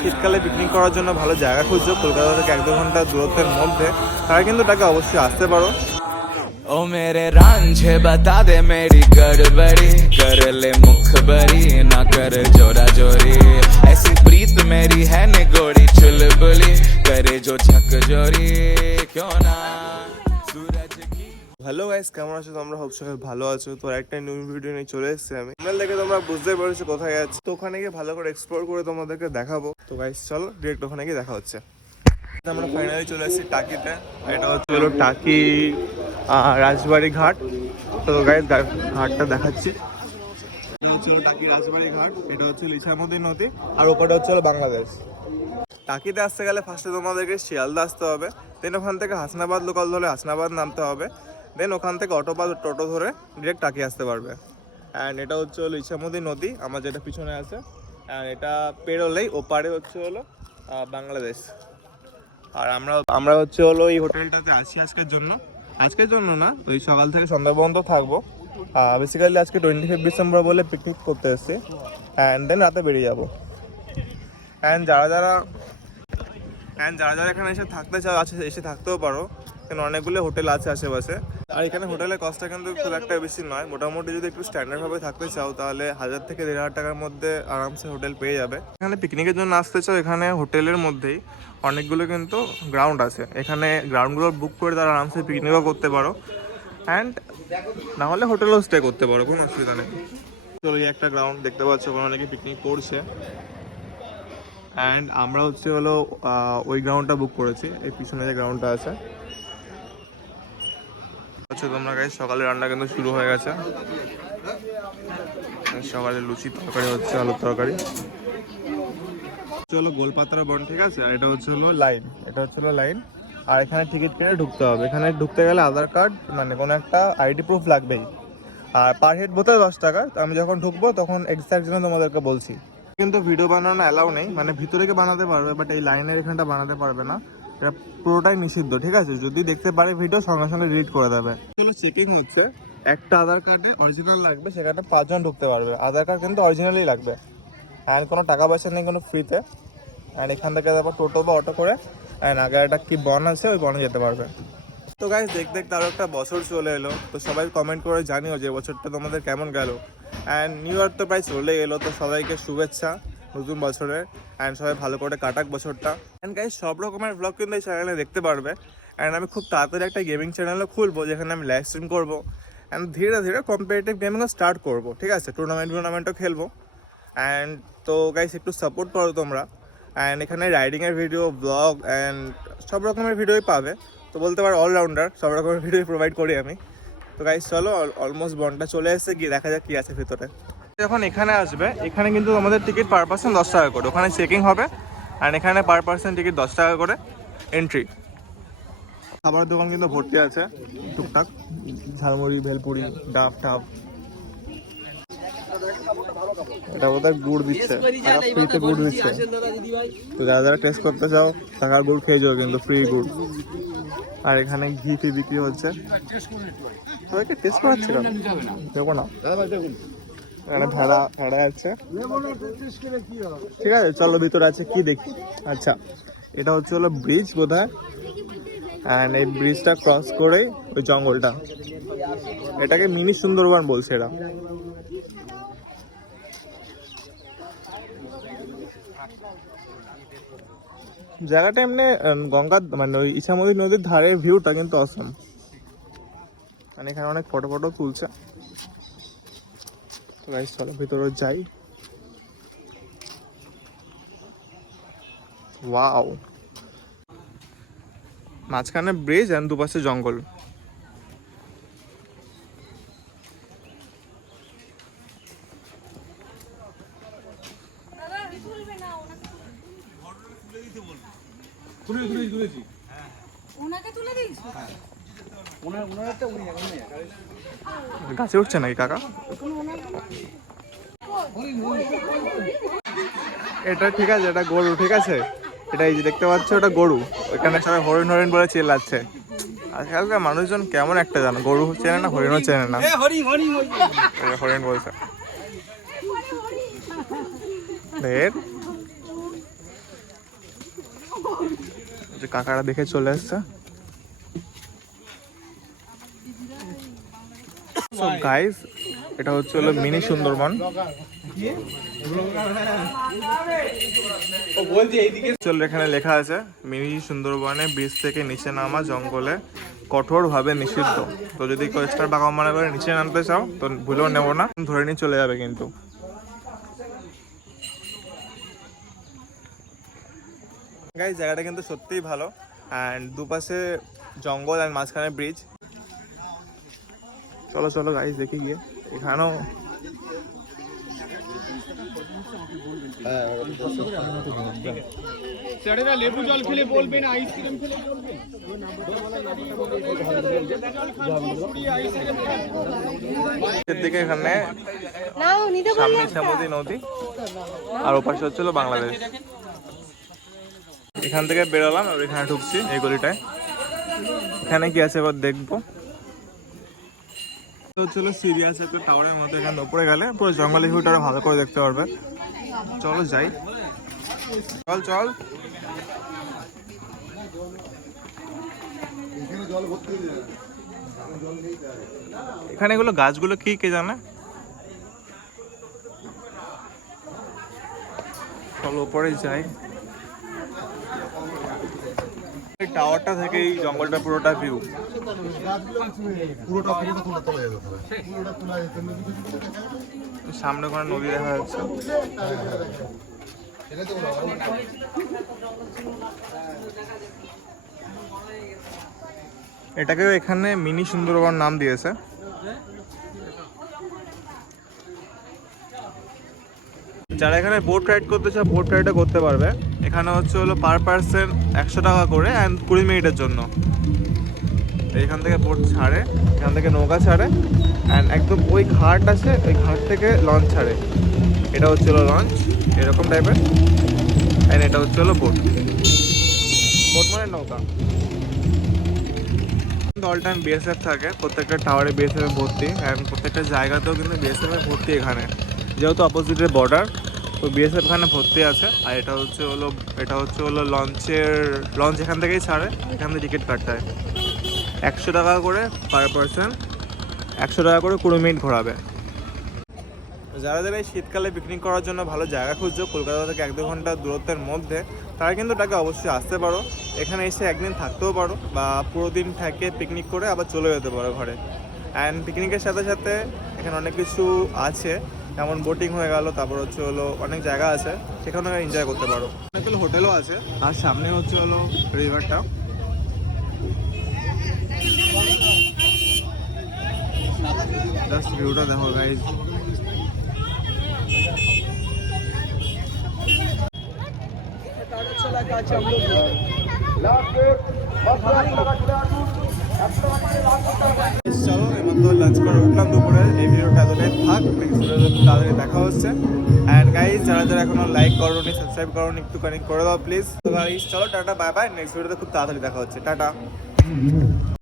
শীতকালে পিকনিক করার জন্য ভালো জায়গা খুঁজছো কলকাতা থেকে 1-2 ঘন্টা দূরত্বের মধ্যে, তারা কিন্তু টাকা অবশ্যই আসতে পারো। ओ मेरे रांझे बता दे मेरी गड़बड़ी, कर ले मुखबरी ना कर जोरा जोरी, ऐसी प्रीत मेरी है निगोड़ी चुलबुली, करे जो झक जोरी क्यों ना सूरज की। হ্যালো গাইস, কেমন আছো তোমরা? হোপ সবাই ভালো আছো। তো একটা নিউ ভিডিও নিয়ে চলে এসেছি আমি। চ্যানেল দেখে তোমরা বুঝতে পেরেছো কোথায় যাচ্ছি, তো ওখানে গিয়ে ভালো করে এক্সপ্লোর করে তোমাদেরকে দেখাবো। তো গাইস চলো ডিরেক্ট ওখানে গিয়ে দেখা হচ্ছে। আমরা ফাইনালি চলে এসেছি টাকিতে। এটা হচ্ছে হলো টাকি রাজবাড়ি ঘাট। তো গাইস ঘাটটা দেখাচ্ছি। এটা হচ্ছে হলো টাকি রাজবাড়ি ঘাট, এটা হচ্ছে ইছামতি নদী, আর ওপরটা হচ্ছে হলো বাংলাদেশ। টাকিতে আসতে গেলে ফার্স্টে তোমাদেরকে শিয়ালদা আসতে হবে, দেন ওখান থেকে হাসনাবাদ লোকাল ধরে হাসনাবাদ নামতে হবে, দেন ওখান থেকে অটো বা টোটো ধরে ডিরেক্ট টাকি আসতে পারবে। অ্যান্ড এটা হচ্ছে হলো ইছামতি নদী, আমার যেটা পিছনে আছে। অ্যান্ড এটা পেরোলেই ওপারে হচ্ছে হলো বাংলাদেশ। আর আমরা হচ্ছে হলো এই হোটেলটাতে আছি আজকের জন্য না, ওই সকাল থেকে সন্ধ্যা পর্যন্ত থাকবো। বেসিক্যালি আজকে 25 ডিসেম্বর বলে পিকনিক করতে এসেছি, অ্যান্ড দেন রাতে বেরিয়ে যাবো। অ্যান্ড যারা যারা এখানে এসে থাকতে চাও এসে থাকতেও পারো, কারণ অনেকগুলো হোটেল আছে আশেপাশে। আর এখানে হোটেলের কস্টটা কিন্তু খুব একটা বেশি নয়, মোটামুটি যদি একটু স্ট্যান্ডার্ডভাবে থাকতে চাও তাহলে 1000 থেকে 1500 টাকার মধ্যে আরামসে হোটেল পেয়ে যাবে। এখানে পিকনিকের জন্য আসতে চাও, এখানে হোটেলের মধ্যেই অনেকগুলো কিন্তু গ্রাউন্ড আছে, এখানে গ্রাউন্ডগুলো বুক করে তারা আরামসে পিকনিকও করতে পারো, অ্যান্ড না হলে হোটেলেও স্টে করতে পারো, কোনো অসুবিধা নেই। চলো এই একটা গ্রাউন্ড দেখতে পাচ্ছ, ওখানে অনেকে পিকনিক করছে। অ্যান্ড আমরা হচ্ছে হলো ওই গ্রাউন্ডটা বুক করেছি, এই পিছনে যে গ্রাউন্ডটা আছে। আচ্ছা তোমরা গাইস, সকালে রান্না কিন্তু শুরু হয়ে গেছে। সকালে লুচি তরকারি হচ্ছে, আলুর তরকারি। চলো গোলপাতারা বন, ঠিক আছে। আর এটা হচ্ছে হলো লাইন, আর এখানে টিকিট কেটে ঢুকতে হবে। এখানে ঢুকতে গেলে আধার কার্ড মানে কোনো একটা আইডি প্রুফ লাগবেই। আর পার হেড বোতল 10 টাকা। আমি যখন ঢুকবো তখন এক্সাক্ট জন্য তোমাদেরকে বলছি। কিন্তু ভিডিও বানানো অ্যালাউ নেই, মানে ভিতরে বানাতে পারবে, বাট এই লাইনের এখানটা বানাতে পারবে না, এটা পুরোটাই নিষিদ্ধ, ঠিক আছে। যদি দেখতে পারে ভিডিও সঙ্গে সঙ্গে ডিলিট করে দেবে। চলো চেকিং হচ্ছে, একটা আধার কার্ডে অরিজিনাল লাগবে, সেখানে 5 জন ঢুকতে পারবে। আধার কার্ড কিন্তু অরিজিনালই লাগবে, অ্যান্ড কোনো টাকা পয়সা নেই, কোনো ফ্রিতে। অ্যান্ড এখান থেকে তারপর টোটো বা অটো করে অ্যান্ড আগে একটা কি বন আছে, ওই বনে যেতে পারবে। তো গাইস দেখতে আরও একটা বছর চলে এলো, তো সবাই কমেন্ট করে জানিও যে বছরটা তোমাদের কেমন গেল। অ্যান্ড নিউ ইয়ার তো প্রায় চলে এলো, তো সবাইকে শুভেচ্ছা নতুন বছরের, অ্যান্ড সবাই ভালো করে কাটাক বছরটা। অ্যান্ড গাইস সব রকমের ব্লগ কিন্তু এই চ্যানেলে দেখতে পারবে। অ্যান্ড আমি খুব তাড়াতাড়ি একটা গেমিং চ্যানেলও খুলবো, যেখানে আমি লাইভ স্ট্রিম করবো, অ্যান্ড ধীরে ধীরে কম্পিটিটিভ গেমিংও স্টার্ট করবো, ঠিক আছে। টুর্নামেন্টও খেলবো। অ্যান্ড তো গাইস একটু সাপোর্ট করো তোমরা। অ্যান্ড এখানে রাইডিংয়ের ভিডিও, ব্লগ অ্যান্ড সব রকমের ভিডিওই পাবে। তো বলতে পারো অলরাউন্ডার, সব রকমের ভিডিও প্রোভাইড করি আমি। তো গাইস চলো, অলমোস্ট বনটা চলে এসে গিয়ে দেখা যাক কী আছে ভিতরে। যখন এখানে আসবে, এখানে কিন্তু আমাদের টিকিট পার পার্সন 10 টাকা করে, ওখানে চেকিং হবে। অ্যান্ড এখানে পার পার্সন টিকিট 10 টাকা করে এন্ট্রি। খাবারের দোকান কিন্তু ভর্তি আছে টুকটাক, ঝালমুড়ি, ভেলপুরি, ডাব টাব। এটা বোধহয় গুড় দিচ্ছে, ফ্রিতে গুড় দিচ্ছে। তো যারা যারা টেস্ট করতে চাও টাকার গুড় খেয়ে যাও, কিন্তু ফ্রি গুড়। আর এখানে ঘি ফি বিক্রি হচ্ছে, সবাইকে টেস্ট করাচ্ছে কেন দেখো না। এখানে ভেড়া আছে, ঠিক আছে। চলো ভিতরে আছে কি দেখি। আচ্ছা এটা হচ্ছে হলো ব্রিজ বোধহয়, অ্যান্ড এই ব্রিজটা ক্রস করেই ওই জঙ্গলটা, এটাকে মিনি সুন্দরবন বলছে এরা। জায়গাটা এমনি গঙ্গার মানে ওই ইছামতি নদীর ধারে ভিউটা কিন্তু অসম, মানে এখানে অনেক ফটো তুলছে। তো গাইস চলো ভিতরে যাই। ওয়াও, মাঝখানে ব্রিজ এন্ড দুপাশে জঙ্গল। গাছে উঠছে নাকি কাকা? এটা ঠিক আছে, এটা গরু, ঠিক আছে। এটা এই যে দেখতে পাচ্ছ, এটা গরু। ওইখানে সবাই হরিণ বলে চিল্লাচ্ছে। আজকালকার মানুষজন কেমন একটা জানো, গরু চেনে না, হরিণও চেনে না। হরিণ বলছে কাকারা দেখে চলে আসছে। গাইস, এটা হচ্ছে হলো মিনি সুন্দরবন। চল, এখানে লেখা আছে মিনি সুন্দরবনে ব্রিজ থেকে নিচে নামা জঙ্গলে কঠোরভাবে নিষিদ্ধ। তো যদি কেউ এক্সট্রা টাকা মনে করে নিচে নামতে চাও তো ভুলেও নেবো না, ধরে নিয়ে চলে যাবে কিন্তু। গাইস, জায়গাটা কিন্তু সত্যিই ভালো, অ্যান্ড দুপাশে জঙ্গল অ্যান্ড মাঝখানে ব্রিজ। চলো চলো গাইস, দেখি গিয়ে এখানেও লেবু জল খেলে বলবেন, আইসক্রিম খেলে বলবেন। দিকে এখানে সামনে ইছামতি নদী আর ওপাশে হচ্ছিল বাংলাদেশ। এখান থেকে বেরোলাম আর এখানে ঢুকছি এই গলিটায়। এখানে কি আছে এবার দেখবো। হচ্ছিল সিরিয়াস একটা টাওয়ারের মতো, এখানে উপরে গেলে পুরো জঙ্গলের ভিউটা ভালো করে দেখতে পারবে। চলো যাই, চল চল। এখানে এগুলো গাছগুলো কি কে জানে। চলো উপরে যাই। এই টাওয়ারটা থেকে এই জঙ্গলটা পুরোটা ভিউ। সামনে ওখানে নদী দেখা যাচ্ছে। এটাকেও এখানে মিনি সুন্দরবন নাম দিয়েছে। যারা এখানে বোট রাইড করতে চায় বোট রাইডও করতে পারবে। এখানে হচ্ছে হলো পার পার্সন 100 টাকা করে, অ্যান্ড 20 মিনিটের জন্য। এখান থেকে বোট ছাড়ে, এখান থেকে নৌকা ছাড়ে, অ্যান্ড একদম ওই ঘাট আছে, ওই ঘাট থেকে লঞ্চ ছাড়ে। এটা হচ্ছে হলো লঞ্চ এরকম টাইপের, অ্যান্ড এটা হচ্ছে হলো বোট। বোট মানে নৌকা। অল টাইম বিএসএফ থাকে, প্রত্যেকটা টাওয়ারে বিএসএফ ভর্তি, অ্যান্ড প্রত্যেকটা জায়গাতেও কিন্তু বিএসএফ ভর্তি এখানে, যেহেতু অপোজিটের বর্ডার, তো বিএসএফ এখানে ভর্তি আছে। আর এটা হচ্ছে হলো লঞ্চ এখান থেকেই ছাড়ে, এখান থেকে টিকিট কাটতে হয় 100 টাকা করে পার পারসন, 100 টাকা করে 20 মিনিট ঘোরাবে। যারা যারা এই শীতকালে পিকনিক করার জন্য ভালো জায়গা খুঁজছো কলকাতা থেকে 1-2 ঘন্টা দূরত্বের মধ্যে, তারা কিন্তু তাকে অবশ্যই আসতে পারো। এখানে এসে একদিন থাকতেও পারো বা পুরো দিন থেকে পিকনিক করে আবার চলে যেতে পারো ঘরে। অ্যান্ড পিকনিকের সাথে সাথে এখানে অনেক কিছু আছে, যেমন বোটিং হয়ে গেল, তারপর হচ্ছে হলো অনেক জায়গা আছে সেখানে এনজয় করতে পারো। অনেকগুলো হোটেলও আছে, আর সামনে হচ্ছে হলো রিভারটা। জাস্ট ভিউটা দেখো গাইজ। চলো এবার লাঞ্চ করে উঠলাম দুপুরে। এই ভিডিওটা এতটাই থাক, নেক্সট ভিডিওতে খুব তাড়াতাড়ি দেখা হচ্ছে। অ্যান্ড গাইজ, যারা যারা এখনো লাইক করোনি, সাবস্ক্রাইব করোনি, একটুখানি করে দাও প্লিজ। তো গাইজ চলো টাটা, বাই বাই। নেক্সট ভিডিওতে খুব তাড়াতাড়ি দেখা হচ্ছে, টাটা।